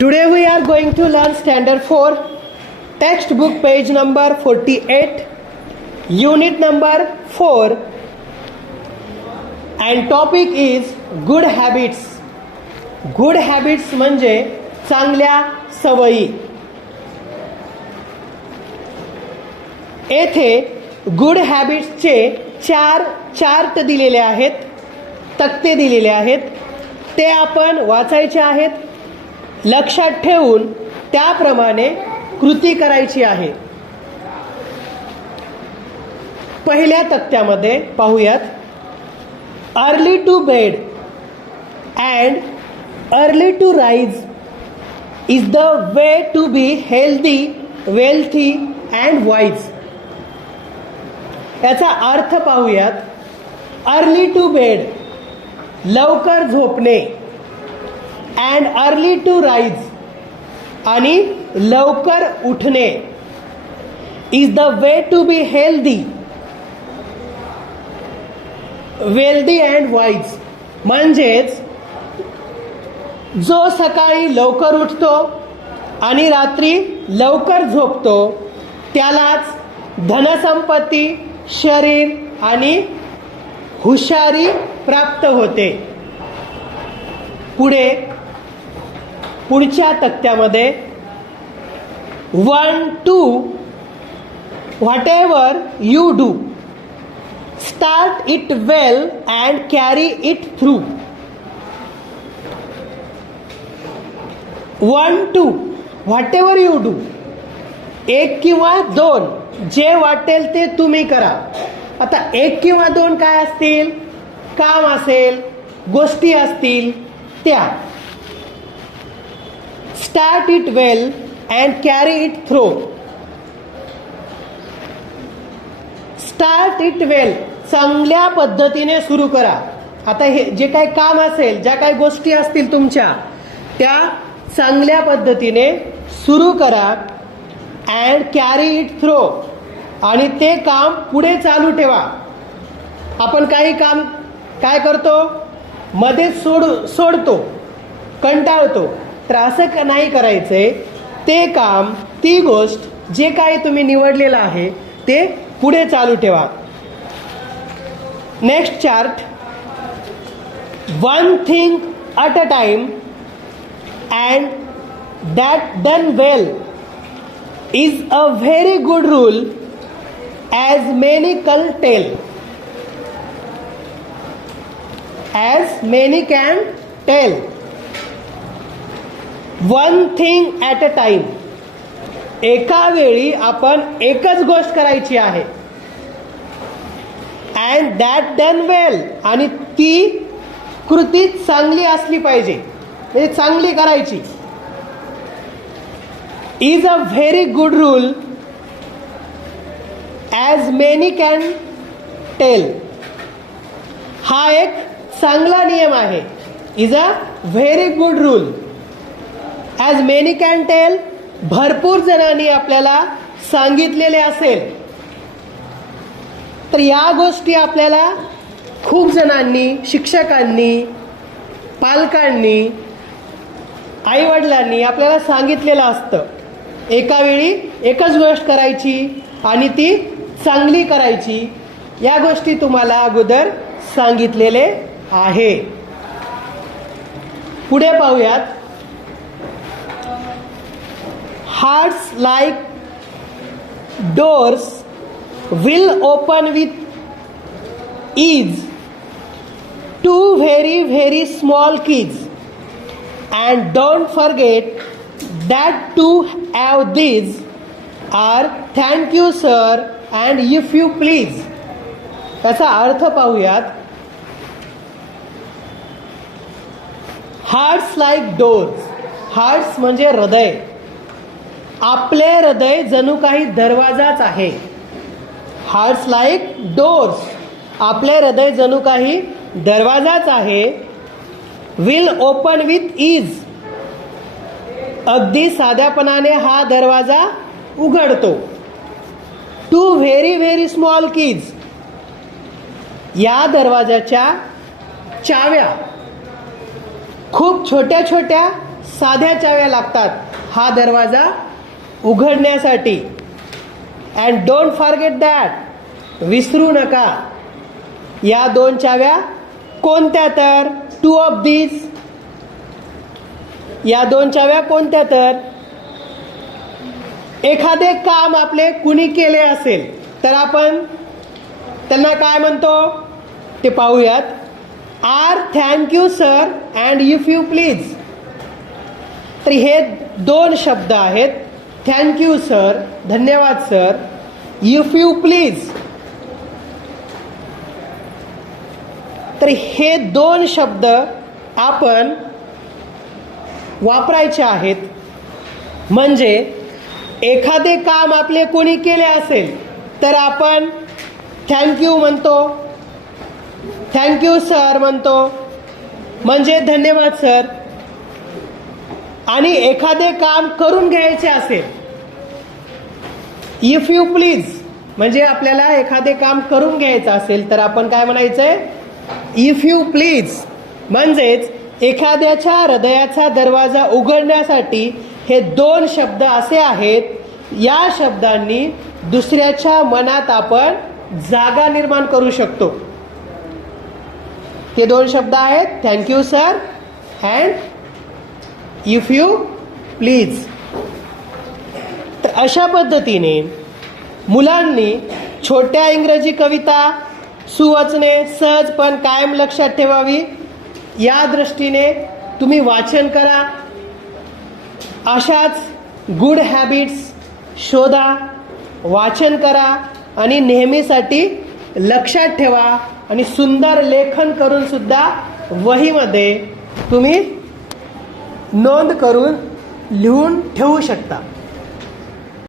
Today we are going to learn standard four text book page number forty eight unit number four and topic is good habits good habits म्हणजे चांगल्या सवयी. येथे good हॅबिट्सचे चार chart दिलेले आहेत. तक्ते दिलेले आहेत. ते आपण वाचायचे आहेत. लक्षात ठेवून त्याप्रमाणे कृती करायची आहे. पहिल्या तक्त्यामध्ये पाहूयात. Early to bed and early to rise is the way to be healthy wealthy and wise याचा अर्थ पाहूयात. अर्ली टू बेड लवकर झोपणे. अँड अर्ली टू राईज आणि लवकर उठणे. Is the way to be healthy wealthy and wise म्हणजेच जो सकाळी लवकर उठतो आणि रात्री लवकर झोपतो त्यालाच धनसंपत्ती शरीर आणि हुशारी प्राप्त होते. पुढे पुढच्या तक्त्यामध्ये one two whatever you do start it well and carry it through one two whatever you do एक किंवा दोन जे वाटेल ते तुम्ही करा. आता एक किंवा दोन काय असतील? काम असेल गोष्टी असतील त्या. Start it well and carry it through start it well चांगल्या पद्धतीने सुरू करा. आता हे जे काही काम असेल ज्या काही गोष्टी असतील तुमच्या त्या चांगल्या पद्धतीने सुरू करा अँड कॅरी इट थ्रो आणि ते काम पुढे चालू ठेवा. आपण काही काम काय करतो? मध्येच सोड सोडतो. कंटाळतो. त्रासक का नाही करायचंय ते काम ती गोष्ट जे काही तुम्ही निवडलेलं आहे ते पुढे चालू ठेवा. Next chart one thing at a time and that done well is a very good rule as many can tell as many can tell one thing at a time एका वेळी आपण एकच गोष्ट करायची आहे. अँड दॅट डन वेल आणि ती कृती चांगली असली पाहिजे. म्हणजे चांगली करायची. Is a very good rule as many can tell हा एक चांगला नियम आहे. Is a very good rule as many can tell भरपूर जणांनी आपल्याला सांगितलेले असेल. तर या गोष्टी आपल्याला खूप जणांनी शिक्षकांनी पालकांनी आईवडिलांनी आपल्याला सांगितलेलं असतं. एका वेळी एकच गोष्ट करायची आणि ती चांगली करायची या गोष्टी तुम्हाला अगोदर सांगितलेले आहे. पुढे पाहूयात. Hearts like doors will open with ease. Two very very small kids. And don't forget that to have these are thank you sir and if you please. त्याचा अर्थ पाहूयात. हार्ट्स लाईक डोर्स हार्ट्स म्हणजे हृदय. आपले हृदय जणू काही दरवाजाच आहे. हार्ट्स लाईक डोर्स आपले हृदय जणू काही दरवाजाच आहे. विल ओपन विथ इज अगदी साध्यापणाने हा दरवाजा उघडतो. Two very very small keys या दरवाजाच्या चाव्या. खूप छोट्या छोट्या साध्या चाव्या लागतात. हा दरवाजा उघडण्यासाठी. अँड डोंट फॉरगेट दॅट विसरू नका. या दोन चाव्या कोणत्या तर? टू ऑफ दीज या दोन चाव्या कोणत्या तर? एखादे काम आपले कुणी केले असेल तर आपण त्यांना काय म्हणतो? ते पाहूयात. Are thank you sir and if you please तर हे दोन शब्द आहेत. थँक्यू सर धन्यवाद सर इफ यू प्लीज तर हे दोन शब्द आपण वापरायचे आहेत. म्हणजे एखादे काम आपले कोणी केले असेल तर आपण थँक्यू म्हणतो. थँक्यू सर म्हणतो. म्हणजे धन्यवाद सर आणि एखादे काम करून घ्यायचे असेल इफ यू प्लीज म्हणजे आपल्याला एखादे काम करून घ्यायचं असेल तर आपण काय म्हणायचंय? इफ यू प्लीज म्हणजेच एखाद्याच्या हृदयाचा दरवाजा उघडण्यासाठी हे दोन शब्द असे आहेत या शब्दांनी दुसऱ्याच्या मनात आपण जागा निर्माण करू शकतो. ते दोन शब्द आहेत. Thank you sir and if you please तर अशा पद्धतीने मुलांनी छोट्या इंग्रजी कविता सुवचने सहज पण कायम लक्षात ठेवावी. या दृष्टीने तुम्ही वाचन करा. अशाच गुड हॅबिट्स शोधा वाचन करा आणि नेहमीसाठी लक्षात ठेवा आणि सुंदर लेखन करून सुद्धा वहीमध्ये तुम्ही नोंद करून लिहून ठेवू शकता.